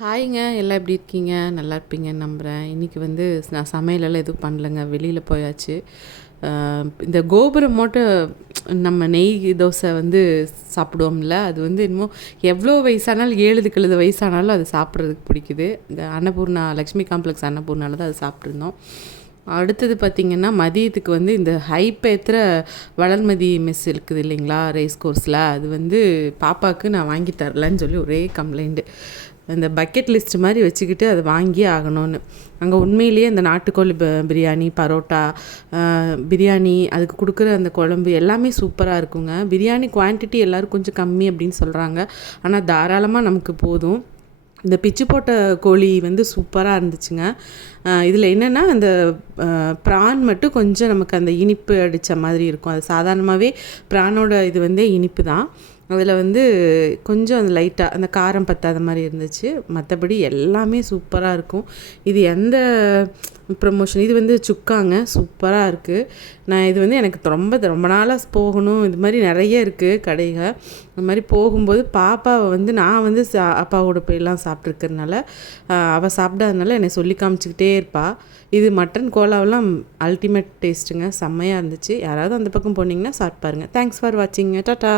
ஹாய்ங்க. எல்லாம் எப்படி இருக்கீங்க? நல்லா இருப்பீங்கன்னு நம்புறேன். இன்றைக்கி வந்து நான் சமையலெல்லாம் எதுவும் பண்ணலங்க. வெளியில் போயாச்சு. இந்த கோபுரம் நம்ம நெய் தோசை வந்து சாப்பிடுவோம்ல, அது வந்து என்னமோ எவ்வளோ வயசானாலும் 7 கழுத வயசானாலும் அது சாப்பிட்றதுக்கு பிடிக்குது. இந்த அன்னபூர்ணா லக்ஷ்மி காம்ப்ளெக்ஸ் அன்னபூர்ணாவில் தான் அது சாப்பிட்ருந்தோம். அடுத்தது பார்த்திங்கன்னா மதியத்துக்கு வந்து இந்த ஹைப் ஏற்றுற வளர்மதி மெஸ் இருக்குது இல்லைங்களா, ரைஸ் கோர்ஸில். அது வந்து பாப்பாவுக்கு நான் வாங்கி தரலன்னு சொல்லி ஒரே கம்ப்ளைண்ட்டு. இந்த பக்கெட் லிஸ்ட் மாதிரி வச்சுக்கிட்டு அதை வாங்கியே ஆகணும்னு. அங்கே உண்மையிலேயே அந்த நாட்டுக்கோழி பிரியாணி, பரோட்டா, பிரியாணி, அதுக்கு கொடுக்குற அந்த குழம்பு எல்லாமே சூப்பராக இருக்குங்க. பிரியாணி குவான்டிட்டி எல்லோரும் கொஞ்சம் கம்மி அப்படின்னு சொல்கிறாங்க. ஆனால் தாராளமாக நமக்கு போதும். இந்த பிச்சு போட்ட கோழி வந்து சூப்பராக இருந்துச்சுங்க. இதில் என்னென்னா அந்த ப்ரான் மட்டும் கொஞ்சம் நமக்கு அந்த இனிப்பு அடித்த மாதிரி இருக்கும். அது சாதாரணமாகவே ப்ரானோட இது வந்து இனிப்பு தான். அதில் வந்து கொஞ்சம் அந்த லைட்டாக அந்த காரம் பத்தாத மாதிரி இருந்துச்சு. மற்றபடி எல்லாமே சூப்பராக இருக்கும். இது எந்த ப்ரமோஷன், இது வந்து சுக்காங்க, சூப்பராக இருக்குது. நான் இது வந்து எனக்கு ரொம்ப நாளாக போகணும். இது மாதிரி நிறைய இருக்குது கடைகள். இந்த மாதிரி போகும்போது பாப்பாவை வந்து நான் வந்து அப்பாவோட போயெல்லாம் சாப்பிட்ருக்கறனால அவள் சாப்பிடாதனால என்னை சொல்லி காமிச்சிக்கிட்டே இருப்பாள். இது மட்டன் கோலாவெல்லாம் அல்டிமேட் டேஸ்ட்டுங்க, செம்மையாக இருந்துச்சு. யாராவது அந்த பக்கம் போனீங்கன்னா சாப்பிட்டு பாருங்கள். Thanks for வாட்சிங்க. டாட்டா.